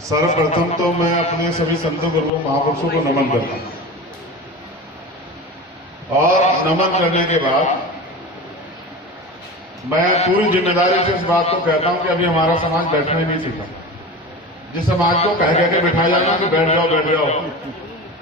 सर्वप्रथम तो मैं अपने सभी संतों गुरुओं महापुरुषों को नमन करता हूं और नमन करने के बाद मैं पूरी जिम्मेदारी से इस बात को कहता हूं कि अभी हमारा समाज बैठना ही नहीं सीखा। जिस समाज को कह के बिठाया जाना कि बैठ जाओ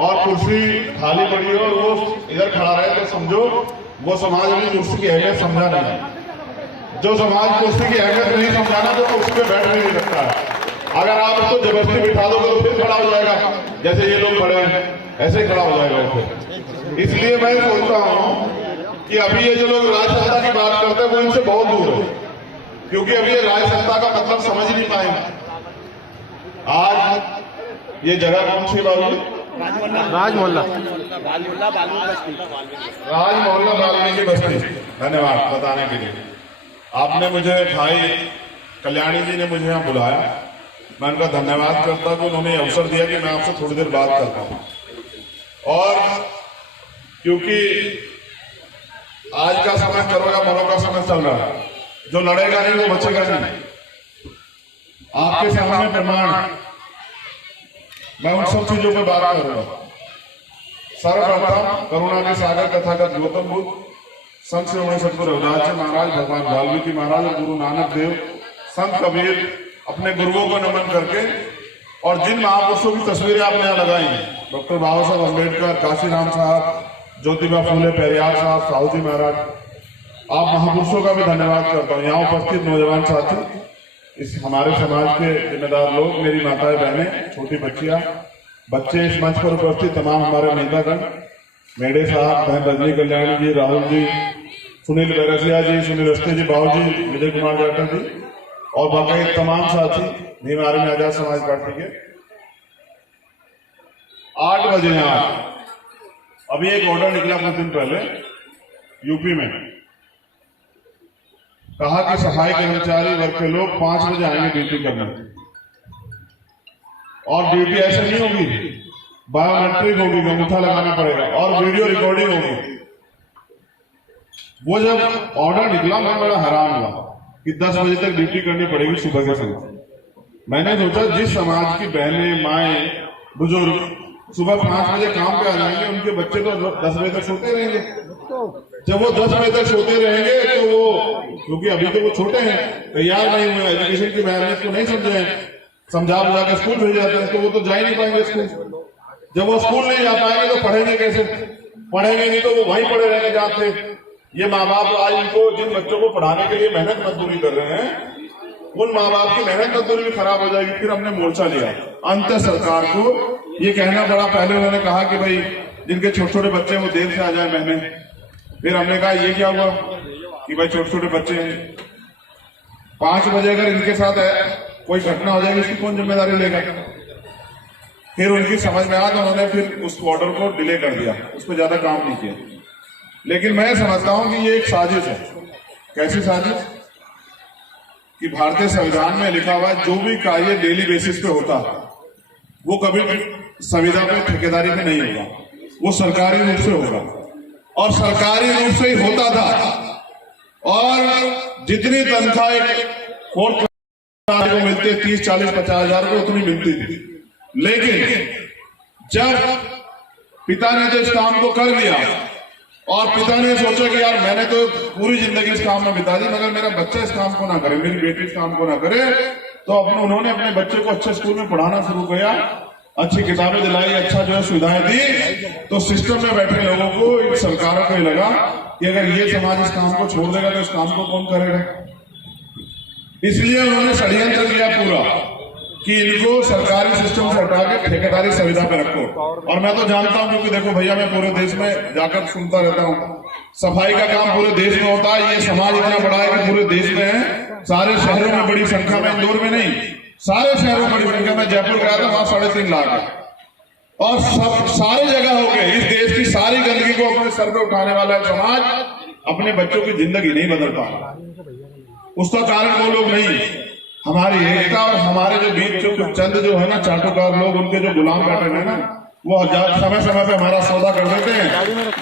और कुर्सी खाली पड़ी हो और वो इधर खड़ा रहे तो समझो वो समाज अभी कुर्सी की अहमियत समझा नहीं। जो समाज कुर्सी की अहमियत नहीं समझाना तो कुर्सी पे बैठ नहीं सकता है। अगर आप उसको जबरदस्ती बिठा दोगे तो फिर खड़ा हो जाएगा, जैसे ये लोग खड़े हैं ऐसे ही खड़ा हो जाएगा वो फिर। इसलिए मैं सोचता हूं कि अभी ये जो लोग राजसत्ता की बात करते हैं वो इनसे बहुत दूर है, क्योंकि अभी ये राजसत्ता का मतलब समझ नहीं पाएंगे। आज ये जगह कौन सी बाबू? राज मोहल्ला वाल्मीकि बस्ती। धन्यवाद बताने के लिए। आपने मुझे भाई कल्याणी जी ने मुझे यहाँ बुलाया, मैं उनका धन्यवाद करता हूँ कि उन्होंने अवसर दिया कि मैं आपसे थोड़ी देर बात करता हूँ। और क्योंकि आज का समय करो या मरो का समय चल रहा है, जो लड़ेगा नहीं वो बचेगा नहीं। आपके सामने प्रमाण मैं उन सब चीजों पर बात करूंगा। सर्वप्रथम करुणा के सागर तथागत गौतम बुद्ध, संत श्री सतगुरु रविदास जी महाराज, भगवान वाल्मीकि महाराज और गुरु नानक देव, संत कबीर, अपने गुरुओं को नमन करके और जिन महापुरुषों की तस्वीरें आपने यहाँ लगाई हैं, डॉक्टर बाबा साहब अम्बेडकर, काशीराम साहब, ज्योतिबा फूले, पेरियार साहब, साहू जी महाराज, आप महापुरुषों का भी धन्यवाद करता हूँ। यहाँ उपस्थित नौजवान साथी, इस हमारे समाज के जिम्मेदार लोग, मेरी माताएं बहनें, छोटी बच्चियां, बच्चे, इस मंच पर उपस्थित तमाम हमारे नेतागण, मेढ़े साहब, बहन रजनी कल्याणी जी, राहुल जी, सुनील बैरसिया जी, सुनील रस्ते जी, बाबू जी, विजय कुमार जाटव जी और बाकी तमाम साथी भीम आर्मी आजाद समाज पार्टी के। 8 बजे यहाँ अभी एक ऑर्डर निकला कुछ दिन पहले यूपी में, कहा कि सफाई कर्मचारी वर्ग के लोग 5 बजे आएंगे ड्यूटी करने, और ड्यूटी ऐसे नहीं होगी, बायोमेट्रिक होगी, अंगूठा लगाना पड़ेगा और वीडियो रिकॉर्डिंग होगी। वो जब ऑर्डर निकला मैं बड़ा हैरान हुआ कि 10 बजे तक ड्यूटी करनी पड़ेगी सुबह के समय। मैंने सोचा जिस समाज की बहनें, माएं, बुजुर्ग सुबह 5 बजे काम पे आ जाएंगे, उनके बच्चे तो 10 बजे तक सोते रहेंगे। जब वो 10 बजे तक सोते रहेंगे तो वो, क्योंकि अभी तो वो छोटे हैं, तैयार नहीं हुए, एजुकेशन की अहमियत को नहीं समझे हैं, समझा बुझा के स्कूल भेज जाते हैं, तो वो तो जा ही नहीं पाएंगे स्कूल। जब वो स्कूल नहीं जा पाएंगे तो पढ़ेंगे कैसे? पढ़ेंगे नहीं तो वो वहीं पढ़े रहेंगे जहाँ थे। ये माँ बाप आज इनको जिन बच्चों को पढ़ाने के लिए मेहनत मजदूरी कर रहे हैं, उन माँ बाप की मेहनत मजदूरी भी खराब हो जाएगी। फिर हमने मोर्चा लिया अंत सरकार को ये कहना पड़ा। पहले उन्होंने कहा कि भाई जिनके छोटे छोटे बच्चे हैं वो देर से आ जाए महीने। फिर हमने कहा ये क्या हुआ कि भाई छोटे छोटे बच्चे हैं, 5 बजे अगर इनके साथ कोई घटना हो जाएगी इसकी कौन जिम्मेदारी लेगा? फिर उनकी समझ में आया तो उन्होंने फिर उस ऑर्डर को डिले कर दिया, उस पर ज्यादा काम नहीं किया। लेकिन मैं समझता हूं कि ये एक साजिश है। कैसी साजिश? कि भारतीय संविधान में लिखा हुआ है जो भी कार्य डेली बेसिस पे होता है वो कभी संविदा पे ठेकेदारी में नहीं होगा, वो सरकारी रूप से होगा और सरकारी रूप से ही होता था। और जितनी तनख्वाह एक फोर्थ को मिलती है 30, 40, 50 हजार रुपये उतनी मिलती थी। लेकिन जब पिता ने तो इस काम को कर लिया और पिता ने सोचा कि यार मैंने तो पूरी जिंदगी इस काम में बिता दी, मगर मेरा बच्चा इस काम को ना करे, मेरी बेटी इस काम को ना करे, तो उन्होंने अपने बच्चे को अच्छे स्कूल में पढ़ाना शुरू किया, अच्छी किताबें दिलाई, अच्छा जो है सुविधाएं दी। तो सिस्टम में बैठे लोगों को, इन सरकारों को लगा कि अगर ये समाज इस काम को छोड़ देगा तो इस काम को कौन करेगा। इसलिए उन्होंने षड्यंत्र किया पूरा कि इनको सरकारी सिस्टम से हटा के ठेकेदारी सुविधा पे रखो। और मैं तो जानता हूं, क्योंकि देखो भैया मैं पूरे देश में जाकर सुनता रहता हूं, सफाई का काम पूरे देश में होता है। ये समाज इतना बड़ा है कि पूरे देश में है, सारे शहरों में बड़ी संख्या में, इंदौर में नहीं, सारे शहरों में बड़ी संख्या में। जयपुर गया था, वहां 3.5 लाख है और सब सारी जगह हो गए। इस देश की सारी गंदगी को अपने सर पे उठाने वाला है समाज, अपने बच्चों की जिंदगी नहीं बदल पा रहा। उसका कारण वो लोग नहीं, हमारी एकता और हमारे जो बीच जो चंद जो है ना चाटुकार लोग, उनके जो गुलाम बैठे हैं ना, वो समय समय पे हमारा सौदा कर देते हैं।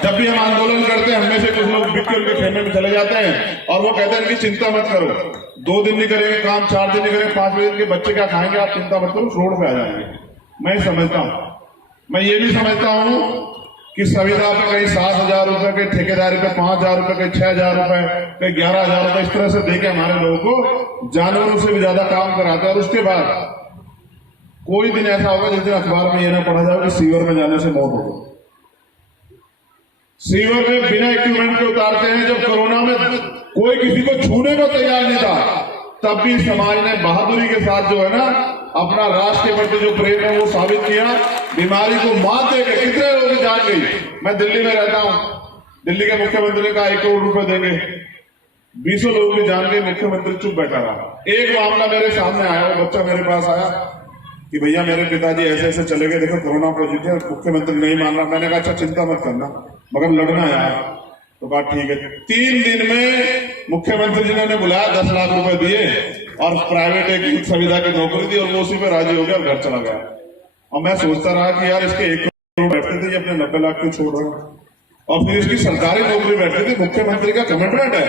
जब भी हम आंदोलन करते हैं, हमें से कुछ लोग बिक के उनके खेमे में चले जाते हैं और वो कहते हैं कि चिंता मत करो, 2 दिन नहीं करेंगे काम, 4 दिन नहीं करेंगे, 5 दिन के बच्चे क्या खाएंगे, आप चिंता मत करो, रोड पे आ जाएंगे। मैं समझता हूँ, मैं ये भी समझता हूँ कि संविदा पे कहीं 7,000 रुपए के, ठेकेदारी पे 5,000 रुपए, कहीं 6,000 रुपए, कहीं 11,000 रुपए, इस तरह से देके हमारे लोगों को जानवरों से भी ज्यादा काम कराते हैं। और उसके बाद कोई दिन ऐसा होगा जिस दिन अखबार में यह ना पढ़ा जाए कि सीवर में जाने से मौत हो गई। सीवर में बिना इक्विपमेंट के उतारते हैं। जब कोरोना में कोई किसी को छूने को तैयार नहीं था, तब भी समाज ने बहादुरी के साथ जो है ना अपना राष्ट्र के प्रति जो प्रेम है वो साबित किया। बीमारी को मात देकर कितने लोगों की जान गई। मैं दिल्ली में रहता हूं, दिल्ली के मुख्यमंत्री ने कहा 1 करोड़ रुपए देंगे, 20 लोगों की जान गई, मुख्यमंत्री चुप बैठा रहा। एक मामला मेरे सामने आया, वो बच्चा मेरे पास आया कि भैया मेरे पिताजी ऐसे ऐसे चले गए, देखो कोरोना पॉजिटिव है, मुख्यमंत्री नहीं मान रहा। मैंने कहा अच्छा चिंता मत करना, मगर लड़ना यार। तो बात ठीक है। 3 दिन में मुख्यमंत्री जी ने बुलाया, 10 लाख रुपए दिए और प्राइवेट एक संविदा की नौकरी दी और वो उसी पे राजी हो गया और घर चला गया। और मैं सोचता रहा कि यार इसके 1 करोड़ बैठते थे, ये अपने 90 लाख क्यों छोड़ रहे हैं। और फिर इसकी सरकारी नौकरी बैठती थी, मुख्यमंत्री का कमिटमेंट है,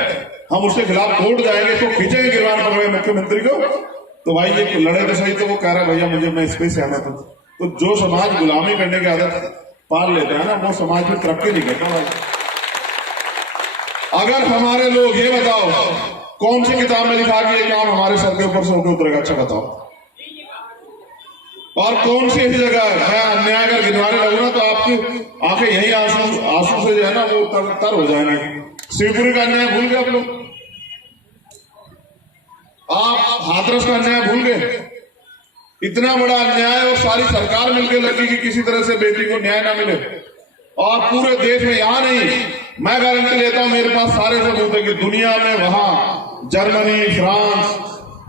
हम उसके खिलाफ कोर्ट जाएंगे तो खींचेंगे गिरफ्तार पकड़े मुख्यमंत्री को। तो भाई ये लड़े तो सही। तो वो कह रहा है भैया मुझे, मैं इस पे सहमत हूं। तो जो समाज गुलामी करने की आदत पाल लेते हैं ना, वो समाज में तरक्की नहीं करता भाई। अगर हमारे लोग, ये बताओ कौन सी किताब में लिखा कि ये काम हमारे सर के ऊपर से होकर उतरेगा, अच्छा बताओ। और कौन सी ऐसी जगह है, मैं अन्याय अगर गिनवाने लगू ना तो आपकी आंखें यही आंसू से जो है ना वो तर हो जाएंगे। शिवपुरी का अन्याय भूल गए आप लोग, आप हाथरस का अन्याय भूल गए। इतना बड़ा अन्याय और सारी सरकार मिलकर लगी कि किसी तरह से बेटी को न्याय ना मिले। और पूरे देश में, यहां नहीं, मैं गारंटी लेता हूं, मेरे पास सारे सबूत है कि दुनिया में, वहां जर्मनी, फ्रांस,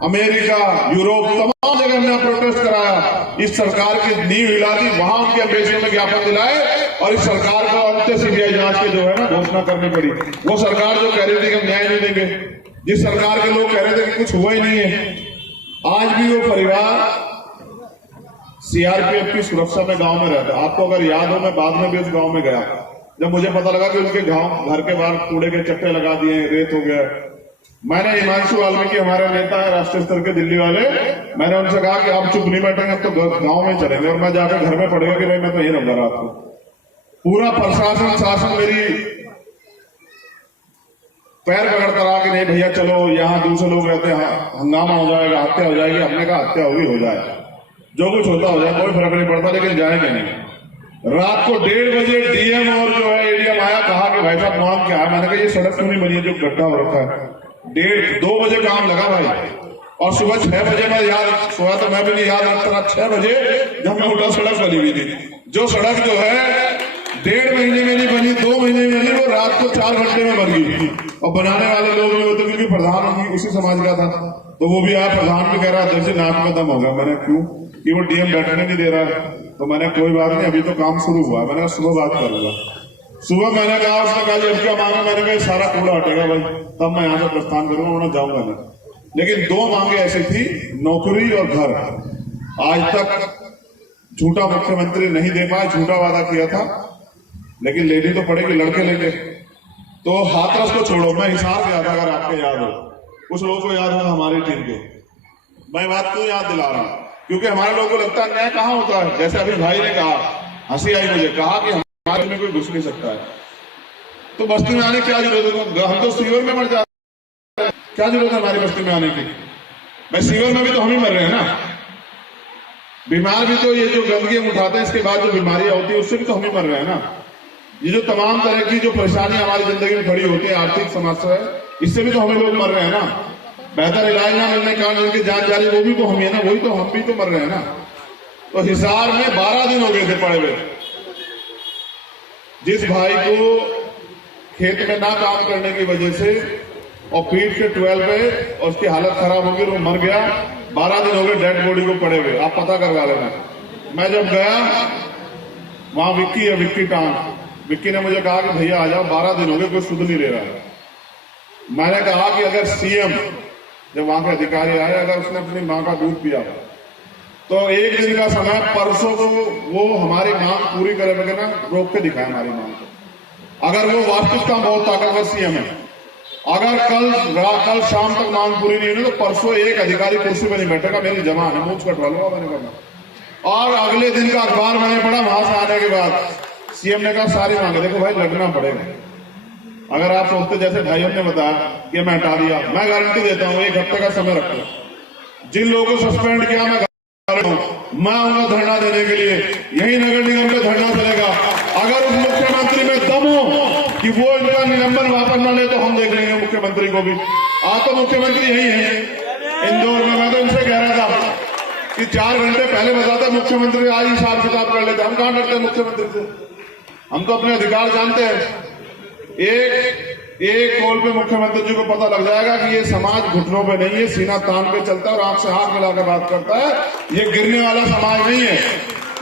अमेरिका, यूरोप, तमाम जगह हमने प्रोटेस्ट कराया, इस सरकार की नींव हिला दी, वहां उनके एम्बेसी में ज्ञापन दिलाए और इस सरकार को अंत सीबीआई जांच के जो है ना घोषणा करनी पड़ी। वो सरकार जो कह रही थी कि हम न्याय नहीं देंगे, जिस सरकार के लोग कह रहे थे कि कुछ हुआ ही नहीं है, आज भी वो परिवार सीआरपीएफ की सुरक्षा में गांव में रहता है। आपको अगर याद हो, मैं बाद में भी उस गांव में गया, जब मुझे पता लगा कि उनके घर के बाहर कूड़े के चट्टे लगा दिए, रेत हो गया। मैंने हिमांशु वाल्मीकि, हमारे नेता है राष्ट्रीय स्तर के दिल्ली वाले, मैंने उनसे कहा कि आप चुप नहीं बैठेंगे, अब तो गांव में चलेंगे। और मैं जाकर घर में पड़ेगा कि भाई मैं तो यही रहूंगा रात को। पूरा प्रशासन शासन मेरी पैर पकड़ता रहा कि नहीं भैया चलो, यहाँ दूसरे लोग रहते हैं, हंगामा हो जाएगा, हत्या हो जाएगी। हमने कहा हत्या होगी, हो जाए, जो कुछ होता हो जाए, कोई फर्क नहीं पड़ता, लेकिन जाएंगे नहीं। रात को 1:30 बजे डीएम और जो है एडीएम आया, कहा कि भाई साहब मांग क्या है। मैंने कहा ये सड़क क्यों नहीं बनी है जो गड्ढा हो रखा है। 1:30-2 बजे काम लगा भाई, और सुबह 6 बजे मैं याद सोया तो मैं भी नहीं याद रखता, 6 बजे जब मैं उठा सड़क बनी हुई थी। जो सड़क जो है 1.5 महीने में नहीं बनी, 2 महीने में बनी, वो रात को 4 घंटे में बन गई। और बनाने वाले लोग भी होते, क्योंकि प्रधान उसी समाज का था, तो वो भी आया, प्रधान भी कह रहा अध्यक्ष नाक में दम होगा। मैंने क्यों कि वो डीएम बैठने नहीं दे रहा है। तो मैंने कोई बात नहीं, अभी तो काम शुरू हुआ है, मैंने सुबह बात कर लूंगा। सुबह मैंने कहा, उसने कहा जब क्या मांगा, मैंने कहा सारा कूड़ा हटेगा भाई तब मैं यहाँ से प्रस्थान करूंगा, वरना जाऊंगा नहीं। लेकिन 2 मांगे ऐसी थी, नौकरी और घर। आज तक झूठा मुख्यमंत्री नहीं दे पाया, झूठा वादा किया था, लेकिन लेनी तो पड़ेगी, लड़के लेंगे। तो हाथरस को छोड़ो, मैं हिसार गया था, अगर आपको याद हो, कुछ लोगों को याद होगा हमारी टीम के। मैं बात क्यों याद दिला रहा हूं, क्योंकि हमारे लोगों को लगता है न्याय कहां होता है। जैसे अभी भाई ने कहा, हंसी आई मुझे, कहा कि हमारे में कोई घुस नहीं सकता है, तो बस्ती में आने की क्या जरूरत है, हम तो सीवर में मर जाते हैं, क्या जरूरत है हमारी बस्ती में आने की। भाई सीवर में भी तो हम ही मर रहे हैं ना, बीमार भी तो ये जो गंदगी हम उठाते हैं इसके बाद जो बीमारियां होती है उससे भी तो हम ही मर रहे हैं ना। ये जो तमाम तरह की जो परेशानियां हमारी जिंदगी में खड़ी होती है, आर्थिक समस्या है, इससे भी तो हमें लोग मर रहे हैं ना। बेहतर इलाज ना मिलने के कारण जिनकी जान जा रही है वो भी तो हम ही है ना, वही तो हम भी तो मर रहे हैं ना। तो हिसार में 12 दिन हो गए थे पड़े हुए। जिस भाई को खेत में ना काम करने की वजह से और पीठ के 12 पे और उसकी हालत खराब हो गई, वो मर गया। 12 दिन हो गए डेड बॉडी को पड़े हुए, आप पता करवा लेना। मैं जब गया वहां विक्की है, विक्की टांग, विक्की ने मुझे कहा कि भैया आ जाओ, 12 दिन हो गए कोई सुध नहीं ले रहा है। मैंने कहा कि अगर सीएम, जब वहां के अधिकारी आए, अगर उसने अपनी मां का दूध पिया तो एक दिन का समय परसों को वो हमारी मांग पूरी करके ना रोक के दिखाए हमारी मांग को। अगर वो वास्तविकता बहुत ताकतवर सीएम है, अगर कल शाम तक मांग पूरी नहीं हुई तो परसों एक अधिकारी कुर्सी पर नहीं बैठेगा, मेरी जमान है, मूछ कटवा लूंगा मैंने कहा। और अगले दिन का अखबार मैंने पढ़ा, वहां से आने के बाद सीएम ने कहा सारी मांगे, देखो भाई लड़ना पड़ेगा। अगर आप सोचते जैसे भाइयों ने बताया कि मैं हटा दिया, मैं गारंटी देता हूं 1 हफ्ते का समय रखो। जिन लोगों को सस्पेंड किया मैं आऊंगा धरना देने के लिए, यही नगर निगम में धरना चलेगा। अगर उस मुख्यमंत्री में दम हो कि वो इनका निलंबन वापस न ले तो हम देख लेंगे मुख्यमंत्री को भी। आज तो मुख्यमंत्री यही है इंदौर में। मैं तो इनसे कह रहा था कि 4 घंटे पहले बताते मुख्यमंत्री, आज हिसाब किताब कर लेते। हम कहां डरते हैं मुख्यमंत्री से, हम तो अपने अधिकार जानते हैं। एक कॉल पे मुख्यमंत्री जी को पता लग जाएगा कि ये समाज घुटनों पे नहीं है, सीना तान पे चलता है और आंख से हाथ मिलाकर बात करता है। ये गिरने वाला समाज नहीं है।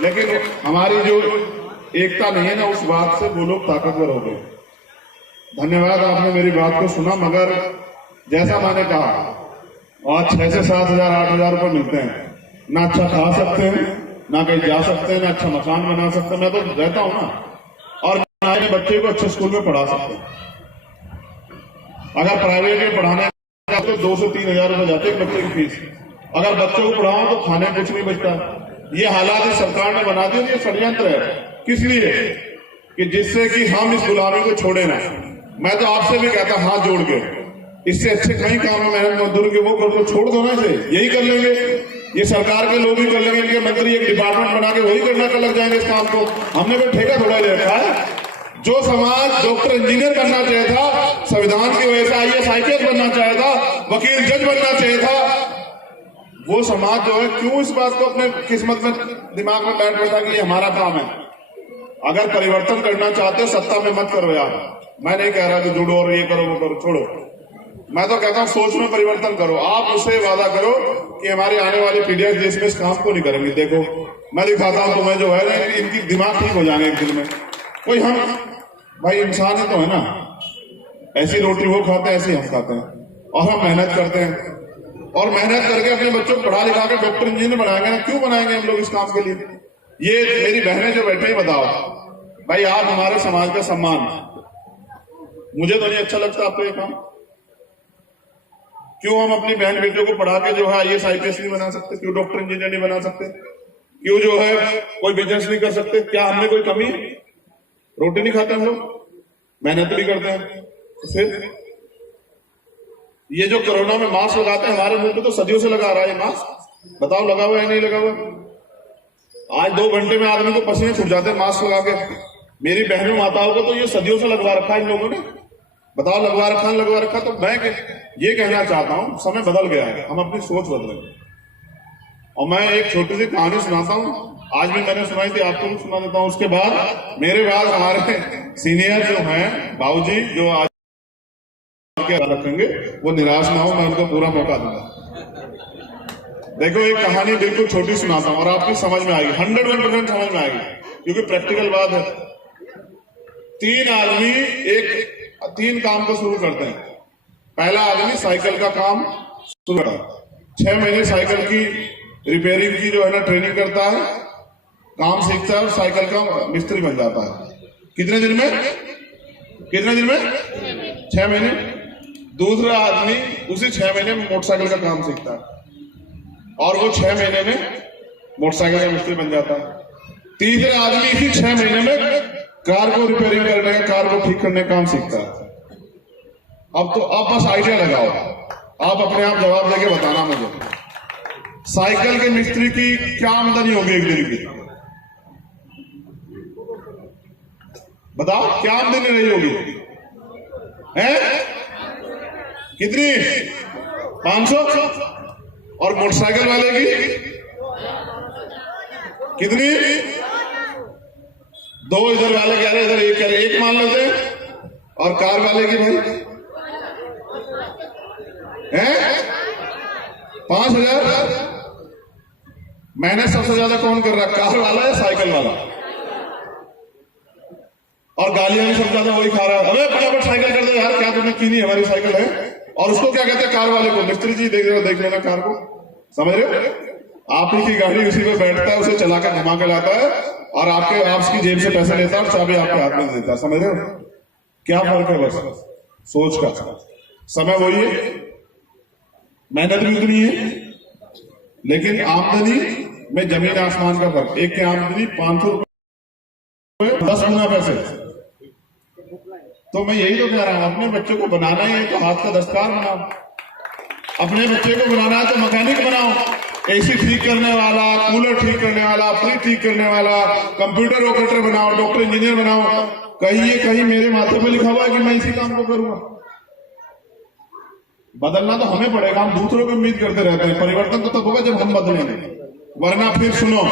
लेकिन हमारी जो एकता नहीं है ना, उस बात से वो लोग ताकतवर हो गए। धन्यवाद, आपने मेरी बात को सुना। मगर जैसा मैंने कहा, आज 6 से 7 हजार 8 हजार रुपये मिलते हैं, ना अच्छा खा सकते हैं, ना कहीं जा सकते हैं, ना अच्छा मकान बना सकते हैं। मैं तो रहता हूं ना, और अपने बच्चे को अच्छे स्कूल में पढ़ा सकते हैं। अगर प्राइवेट में पढ़ाने तो 2 से 3 हजार रुपये जाते हैं बच्चे की फीस। अगर बच्चों को पढ़ाओ तो खाने कुछ नहीं बचता। ये हालात इस सरकार ने बना दिए। ये षड्यंत्र है, किस लिए? कि जिससे कि हम इस गुलामी को छोड़े ना। मैं तो आपसे भी कहता हाथ जोड़ के, इससे अच्छे कई काम है मेहनत मजदूर के, वो कर दो, छोड़ दो ना इसे, यही कर लेंगे। ये सरकार के लोग ही कर लेंगे, इनके मंत्री एक डिपार्टमेंट बना के वही करना कर लग जाएंगे इस काम को। हमने कोई ठेका थोड़ा ले रखा है। जो समाज डॉक्टर इंजीनियर बनना चाहिए था, संविधान की वजह से IAS IPS बनना चाहिए था, वकील जज बनना चाहिए था, वो समाज जो है क्यों इस बात को अपने किस्मत में दिमाग में बैठ बैठा कि ये हमारा काम है। अगर परिवर्तन करना चाहते हो सत्ता में मत करो यार। मैं नहीं कह रहा कि जुड़ो और ये करो वो करो, छोड़ो। मैं तो कहता हूं सोच में परिवर्तन करो। आप उससे वादा करो कि हमारी आने वाली पीढ़ियां देश में इस काम को नहीं करेंगी। देखो मैं दिखाता हूं तुम्हें जो है ना, इनकी दिमाग ठीक हो जाएंगे एक दिन में। कोई हम भाई इंसान ही तो है ना, ऐसी रोटी वो खाते हैं ऐसी हम खाते हैं, और हम मेहनत करते हैं और मेहनत करके अपने बच्चों को पढ़ा लिखा के डॉक्टर इंजीनियर बनाएंगे ना। क्यों बनाएंगे हम लोग इस काम के लिए? ये मेरी बहनें जो बैठे ही बताओ भाई, आप हमारे समाज का सम्मान। मुझे तो नहीं अच्छा लगता आपको ये काम। क्यों हम अपनी बहन बेटियों को पढ़ा के जो है IAS IPS नहीं बना सकते? क्यों डॉक्टर इंजीनियर नहीं बना सकते? क्यों जो है कोई बिजनेस नहीं कर सकते? क्या हमने कोई कमी है? रोटी नहीं खाते हम लोग, मेहनत भी करते हैं। तो फिर ये जो कोरोना में मास्क लगाते हैं, हमारे मुंह पे तो सदियों से लगा रहा है ये मास्क। बताओ लगा हुआ है नहीं लगा हुआ? आज 2 घंटे में आदमी को पसीने छूट जाते हैं मास्क लगा के। मेरी बहनों माताओं को तो ये सदियों से लगवा रखा है इन लोगों ने। बताओ लगवा रखा। तो मैं ये कहना चाहता हूं, समय बदल गया है, हम अपनी सोच बदलें। और मैं एक छोटी सी कहानी सुनाता हूं, आज भी मैंने सुनाई थी, आपको भी सुना देता हूं। उसके बाद मेरे बाद हमारे सीनियर जो हैं बाबूजी, जो आज रखेंगे, वो निराश ना हो, मैं उनको पूरा मौका दूंगा। देखो एक कहानी बिल्कुल छोटी सुनाता हूं और आपकी समझ में आएगी, 101% समझ में आएगी, क्योंकि प्रैक्टिकल बात है। 3 आदमी 3 काम को शुरू करते हैं। पहला आदमी साइकिल का काम शुरू करता है, 6 महीने साइकिल की रिपेयरिंग की जो है ना ट्रेनिंग करता है, काम सीखता है और साइकिल का मिस्त्री बन जाता है। कितने दिन में? 6 महीने। दूसरा आदमी उसी 6 महीने में मोटरसाइकिल का काम सीखता है और वो 6 महीने में मोटरसाइकिल का मिस्त्री बन जाता है। तीसरा आदमी इसी 6 महीने में कार को रिपेयरिंग करने का, कार को ठीक करने का काम सीखता है। अब तो आप बस आइडिया लगाओ, आप अपने आप जवाब देके बताना मुझे, साइकिल के मिस्त्री की क्या आमदनी होगी एक दिन की? बताओ क्या आमदनी रही होगी? हैं? कितनी? 500। और मोटरसाइकिल वाले की कितनी? 2 इधर वाले कह रहे इधर 1 कह रहे, 1 मान लेते हैं। और कार वाले की भाई हैं 5000। मैंने सबसे ज्यादा कौन कर रहा, कार वाला या साइकिल वाला? और गालियां भी सबसे ज्यादा वही खा रहा है। अबे फटाफट साइकिल कर दो यार, क्या तुमने की नहीं, हमारी साइकिल है। और उसको क्या कहते हैं कार वाले को? मिस्त्री जी देख लेना कार को, समझ रहे हो? आप ही की गाड़ी उसी पे बैठता है, उसे चला के घुमा के लाता है और आपकी जेब से पैसे लेता है और चाबी आपके हाथ में देता है। समझ रहे हो क्या फर्क है? बस सोच का। समय वही है, मेहनत भी उतनी है, लेकिन आमदनी में जमीन आसमान का फर्क। एक की आमदनी 500 रुपए 10 गुना पैसे। तो मैं यही तो कह रहा हूं, अपने बच्चों को बनाना है तो हाथ का दस्तकार बनाओ, अपने बच्चे को बनाना है तो मैकेनिक बनाओ, एसी ठीक करने वाला, कूलर ठीक करने वाला, फ्रिज ठीक करने वाला, कंप्यूटर ऑपरेटर बनाओ, डॉक्टर इंजीनियर बनाओ। कहीं मेरे माथे पे लिखा हुआ है कि मैं इसी काम को करूंगा? बदलना तो हमें पड़ेगा। हम दूसरों की उम्मीद करते रहते हैं, परिवर्तन तो तब होगा जब हम बदलेंगे। वरना फिर सुनो,